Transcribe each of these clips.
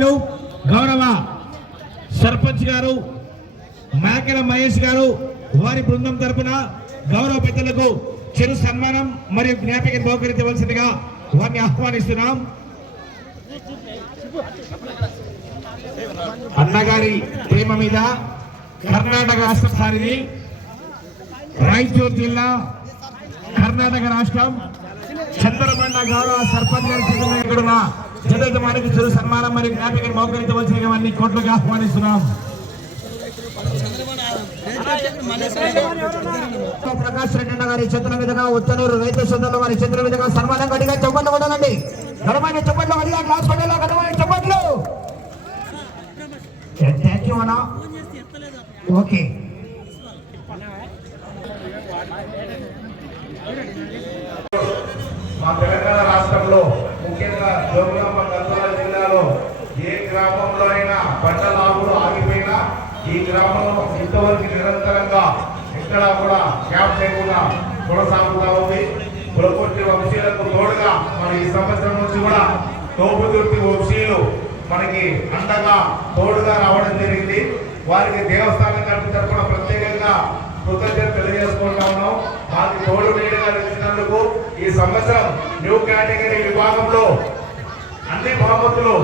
గౌరవ సర్పంచ్ గారు మేకల మహేష్ గారు వారి బృందం తరపున గౌరవ పెద్దలకు చిరు సన్మానం మరియు జ్ఞాపికను బహుకరించవలసిందిగా వారిని ఆహ్వానిస్తున్నాం. అన్నగారి ప్రేమ మీద కర్ణాటక రాష్ట్ర సారిది రాయచూరు జిల్లా కర్ణాటక రాష్ట్రం చంద్రబండ గౌరవ సర్పంచ్ గారి చేతుల్లో జగతమానికి చిరు సన్మానం మరియు జ్ఞాపికను బహుకరించవలసిందిగా వారిని కోట్లుగా ఆహ్వానిస్తున్నాం. ప్రకాష్ రెడ్డి గారి చేతుల మీదుగా ఉత్తనూరు రైతు సోదరుల వారి చేతుల మీదుగా సన్మానం గట్టిగా చప్పట్లు కొట్టాలండి. ఘనమైన చప్పట్లు గట్టిగా క్లాస్ పడేలా ఘనమైన చప్పట్లు. థ్యాంక్ యూ అన్నా. ఓకే మా తెలంగాణ రాష్ట్రంలో ముఖ్యంగా జోగులాంబ గద్వాల జిల్లాలో ఏ గ్రామంలో అయినా పంట లాభులు ఆగిపోయినా ఈ గ్రామంలో ఇంతవరకు నిరంతరంగా ఎక్కడా కూడా క్యాప్ లేకుండా కొనసాగుతా ఉంది. పులకొట్టి వంశీయులకు తోడుగా మన ఈ సంవత్సరం నుంచి కూడా తోపుదుర్తి వంశీయులు మనకి అండగా తోడుగా రావడం జరిగింది. వారికి దేవస్థానం కమిటీ తరఫున ప్రత్యేకంగా కృతజ్ఞత తెలియజేసుకుంటా ఉన్నాం. మాకు తోడు నీడగా ఇచ్చినందుకు ఈ సంవత్సరం న్యూ కేటగిరీ విభాగంలో అన్ని బహుమతులు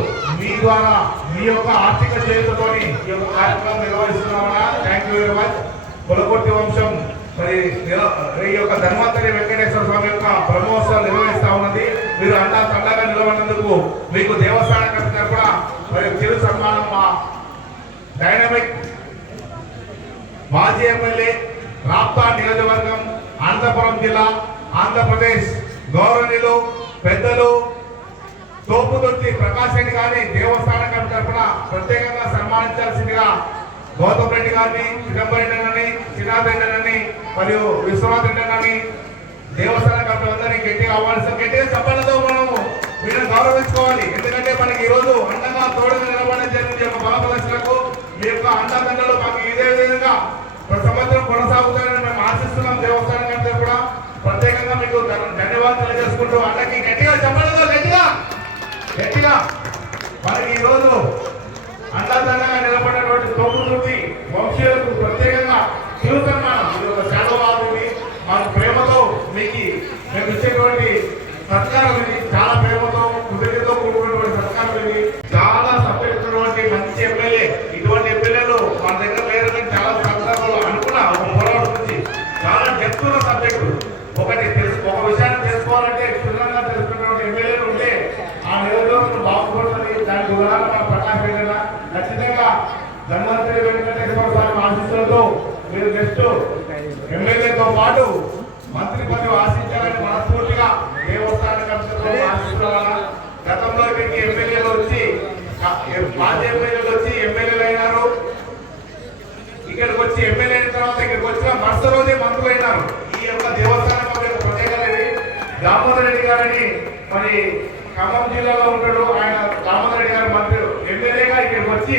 మీ ద్వారా మీ యొక్క ఆర్థిక చేతులతోని ఈ యొక్క కార్యక్రమం నిర్వహిస్తున్నామన్నా. Thank you very much. పులకొట్టి వంశం మరి ఈ యొక్క ధన్వంతరి వెంకటేశ్వర స్వామి యొక్క బ్రహ్మోత్సవాలు నిర్వహిస్తా ఉన్నది. మీరు అంతా తండగా నిలబడినందుకు మీకు దేవస్థానం కమిటీ తరఫున మరి చిరు సన్మానం మా డైనమిక్ మాజీ ఎమ్మెల్యే రాప్తా నియోజకవర్గం అనంతపురం జిల్లా ఆంధ్రప్రదేశ్ గౌరవనీయులు పెద్దలు తోపుదుర్తి ప్రకాష్ రెడ్డి గారిని దేవస్థానం కమిటీ తరఫున ప్రత్యేకంగా సన్మానించాల్సిందిగా గౌతమ్ రెడ్డి గారిని, చిదంబరం రెడ్డి, శ్రీనాథ్ రెడ్డి మరియు విశ్వనాథ్ రెడ్డి దేవస్థాన కమిటీ అందరినీ గట్టిగా ఆహ్వానిస్తాం. గట్టిగా చెప్పడంతో మనము వీళ్ళని గౌరవించుకోవాలి. ఎందుకంటే మనకి ఈ రోజు అండగా తోడుగా నిలబడే జరిగిన యొక్క బల ప్రదర్శనకు మీ యొక్క అండదండలు మాకు ఇదే విధంగా ప్రతి సంవత్సరం కొనసాగుతాయని మేము ఆశిస్తున్నాం. దేవస్థానం కమిటీ కూడా ప్రత్యేకంగా మీకు ధన్యవాదాలు తెలియజేసుకుంటూ అందరికీ గట్టిగా చెప్పడంతో గట్టిగా మనకి ఈ రోజు అండదండగా నిలబడినటువంటి తోపుదుర్తి వంశీయులకు ప్రత్యేకంగా చిరు సన్మానం ఇది ఒక శాలవాదుని మాకు ప్రేమతో మీకు మేము ఇచ్చేటువంటి సత్కారం ఇది. చాలా ప్రేమతో కృతజ్ఞతతో కూడుకున్నటువంటి సత్కారం ఇది. చాలా సబ్జెక్ట్ ఉన్నటువంటి మంచి ఎమ్మెల్యే. ఇటువంటి ఎమ్మెల్యేలు మన దగ్గర లేరు కానీ చాలా సందర్భాలు అనుకున్నా ఒక పోరాటం నుంచి చాలా డెప్త్ ఉన్న సబ్జెక్టు. ఒక విషయాన్ని తెలుసుకోవాలంటే క్షుణ్ణంగా తెలుసుకున్నటువంటి ఎమ్మెల్యేలు ఉంటే ఆ నియోజకవర్గం బాగుపడుతుంది. దానికి ఉదాహరణ మన ప్రకాష్ రెడ్డి ఖచ్చితంగా ధన్వంతరి వెంకటేశ్వర స్వామి ఆశీస్సులతో మీరు నెక్స్ట్ ఎమ్మెల్యేతో పాటు మంత్రి పదవి ఆశించాలని మనస్ఫూర్తిగా దేవస్థాన కమిటీ ఆశిస్తున్నాను. గతంలో ఇక్కడికి ఎమ్మెల్యేలు వచ్చి మాజీ ఎమ్మెల్యేలు వచ్చి ఎమ్మెల్యేలు అయినారు. ఇక్కడికి వచ్చి ఎమ్మెల్యే అయిన తర్వాత ఇక్కడికి వచ్చిన మరుసటి రోజే మంత్రులు అయినారు. ఈ యొక్క దేవస్థానం ప్రత్యేకత దామోదర్ రెడ్డి గారని మరి ఖమ్మం జిల్లాలో ఉంటాడు. ఆయన దామోదర్ రెడ్డి గారు మంత్రి ఎమ్మెల్యేగా ఇక్కడికి వచ్చి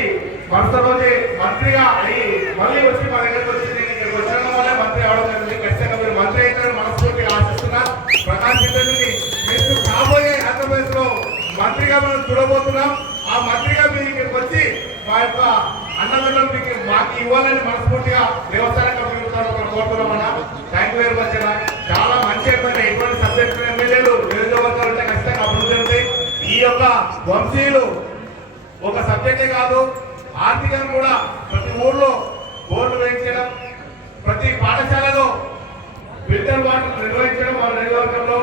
మరుసటి రోజే మంత్రిగా అయ్యి మళ్ళీ వచ్చి మా దగ్గరికి వచ్చి నేను ఇక్కడికి వచ్చిన వల్లే మంత్రి అవడం జరిగింది. ఖచ్చితంగా మీరు మంత్రి అవుతారని మనస్ఫూర్తిగా ఆశిస్తున్నా. ప్రకాష్ రెడ్డిని మీరు కాబోయే ఆంధ్రప్రదేశ్ లో మంత్రిగా మనం చూడబోతున్నాం. ఆ మంత్రిగా మీరు ఇక్కడికి వచ్చి మా యొక్క అన్నదండలు మీకు మాకు ఇవ్వాలని మనస్ఫూర్తిగా దేవస్థానం కోరుతున్నామన్నా. థ్యాంక్ యూ వెరీ మచ్ అన్న. చాలా మంచి ఎమ్మెల్యే. ఎటువంటి సబ్జెక్ట్ ఎమ్మెల్యేలు నియోజకవర్గాలు ఉంటే ఖచ్చితంగా అభివృద్ధి అవుతాయి. ఈ యొక్క వంశీయులు ఒక సబ్జెక్టే కాదు, ఆర్థికంగా కూడా ప్రతి ఊర్లో బోర్లు వేయించడం, ప్రతి పాఠశాలలో ఫిల్టర్ వాటర్ నిర్వహించడం, వాళ్ళ నియోజకవర్గంలో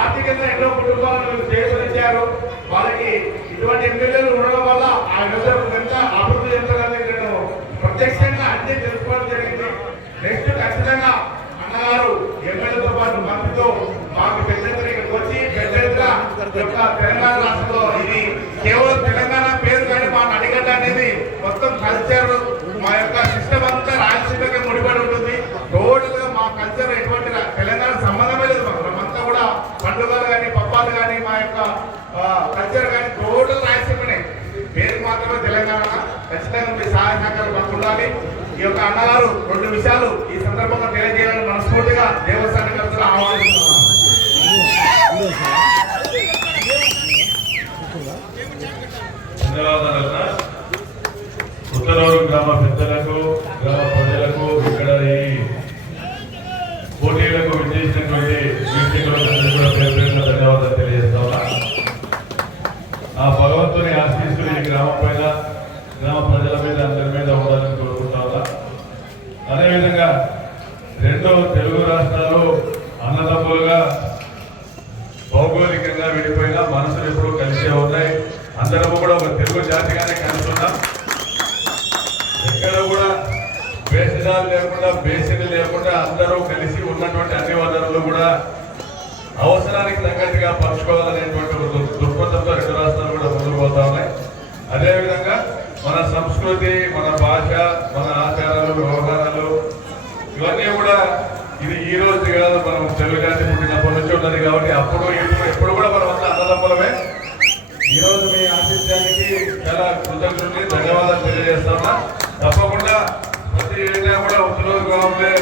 ఆర్థికంగా ఎన్నో కుటుంబాలను చేకూరించారు. వాళ్ళకి ఇటువంటి ఎమ్మెల్యేలు ఉండడం వల్ల ఆ నియోజకవర్గం ఎంత అభివృద్ధి చెందుతుందని నేను ప్రత్యక్షంగా అన్ని తెలుసుకోవడం జరిగింది. నెక్స్ట్ ఖచ్చితంగా అన్నగారు ఎమ్మెల్యేతో పాటు మంత్రితో మాకు పెద్ద ఇక్కడికి వచ్చి పెద్ద తెలంగాణ రాష్ట్రంలో ఇది కేవలం తెలంగాణ పేరు కానీ మా నడిగడ్డ అనేది మొత్తం కల్చర్ మా యొక్క సిస్టమ్ అంతా రాయలసీమకే ముడిపడి ఉంటుంది. టోటల్ గా మా కల్చర్ ఎటువంటి తెలంగాణ సంబంధమే లేదు. మనమంతా కూడా పండుగలు కానీ పబ్బాలు కానీ మా యొక్క కల్చర్ కానీ టోటల్ రాయలసీమనే, పేరు మాత్రమే తెలంగాణ. ఖచ్చితంగా మీ సహాయ సహకారం మాకు ఉండాలి. ఈ యొక్క అన్నగారు రెండు విషయాలు ఈ సందర్భంగా తెలియజేయాలని మనస్ఫూర్తిగా దేవస్థాన కమిటీలో ఆహ్వానిస్తున్నాను. ధన్యవాదాలు. ఉత్తరూరు గ్రామ పెద్దలకు, గ్రామ ప్రజలకు, ఇక్కడ ఈ పోటీలకు విజయించినటువంటి వీక్షకులందరికీ కూడా పేరు పేరున ధన్యవాదాలు తెలియజేస్తా ఉన్నా. ఆ భగవంతుని ఆశీస్సులు ఈ గ్రామం పైన, గ్రామ ప్రజల మీద, అందరి మీద ఉండాలని కోరుకుంటా ఉన్నా. అదేవిధంగా రెండు తెలుగు రాష్ట్రాలు అన్నదమ్ములుగా భౌగోళికంగా విడిపోయిన మనసులు ఎప్పుడూ కలిసే ఉన్నాయి. అందరము కూడా ఒక తెలుగు జాతిగానే కలిసి ఉన్నాం. ఎక్కడ కూడా భేషజాలు లేకుండా, బేసిలు లేకుండా అందరూ కలిసి ఉన్నటువంటి అన్ని వనరులు కూడా అవసరానికి తగ్గట్టుగా పంచుకోవాలనేటువంటి ఒక దృక్పథంతో రెండు రాష్ట్రాలు కూడా ముందుకు పోతా ఉన్నాయి. అదేవిధంగా మన సంస్కృతి, మన భాష, మన ఆచారాలు, వ్యవహారాలు ఇవన్నీ కూడా ఇది ఈ రోజు కాదు, మనం తెలుగు జాతి పుట్టినప్పటి నుంచి ఉన్నది కాబట్టి అప్పుడు ఎప్పుడు కూడా మనం అంతా అన్నదమ్ములమే. ఈ రోజు మీ ఆతిథ్యానికి చాలా కృతజ్ఞతలు, ధన్యవాదాలు తెలియజేస్తామా. తప్పకుండా ప్రతి ఏటా కూడా ఉత్తరూరు గ్రామంలో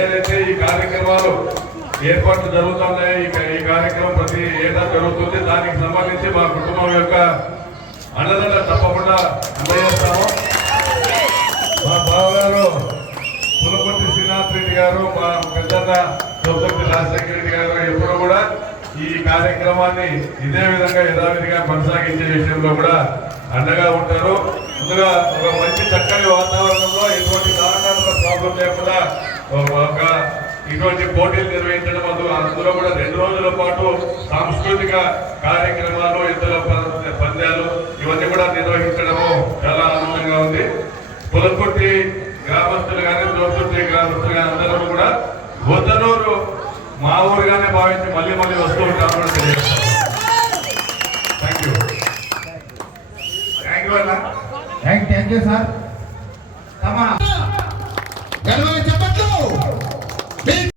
ఏదైతే ఈ కార్యక్రమాలు ఏర్పాట్లు జరుగుతున్నాయి, ఈ కార్యక్రమం ప్రతి ఏటా జరుగుతుంది. దానికి సంబంధించి మా కుటుంబం యొక్క అండదండ తప్పకుండా అందజేస్తాము. మా బావగారు పులపర్తి శ్రీనాథ్ రెడ్డి గారు, మా పెద్దన్న చౌదరి రాజశేఖర రెడ్డి గారు ఎప్పుడు కూడా ఈ కార్యక్రమాన్ని ఇదే విధంగా యథావిధిగా కొనసాగించే విషయంలో కూడా అండగా ఉంటారు. ముందుగా ఒక మంచి చక్కని వాతావరణంలో ఎటువంటి దారుణాల ప్రాబ్లం లేకుండా ఒక ఇటువంటి పోటీలు నిర్వహించడం, అందులో కూడా 2 రోజుల పాటు సాంస్కృతిక కార్యక్రమాలు, ఎద్దుల పంద్యాలు ఇవన్నీ కూడా నిర్వహించడము చాలా ఆనందంగా ఉంది. పులకుర్తి గ్రామస్తులు కానీ, దోర్తుర్తి గ్రామస్తులు కానీ అందరూ కూడా ఉత్తరూరు మా ఊరుగానే భావించి మళ్ళీ మళ్ళీ వస్తూ ఉంటారు కూడా తెలియజేస్తాం. Thank you. Thank you sir.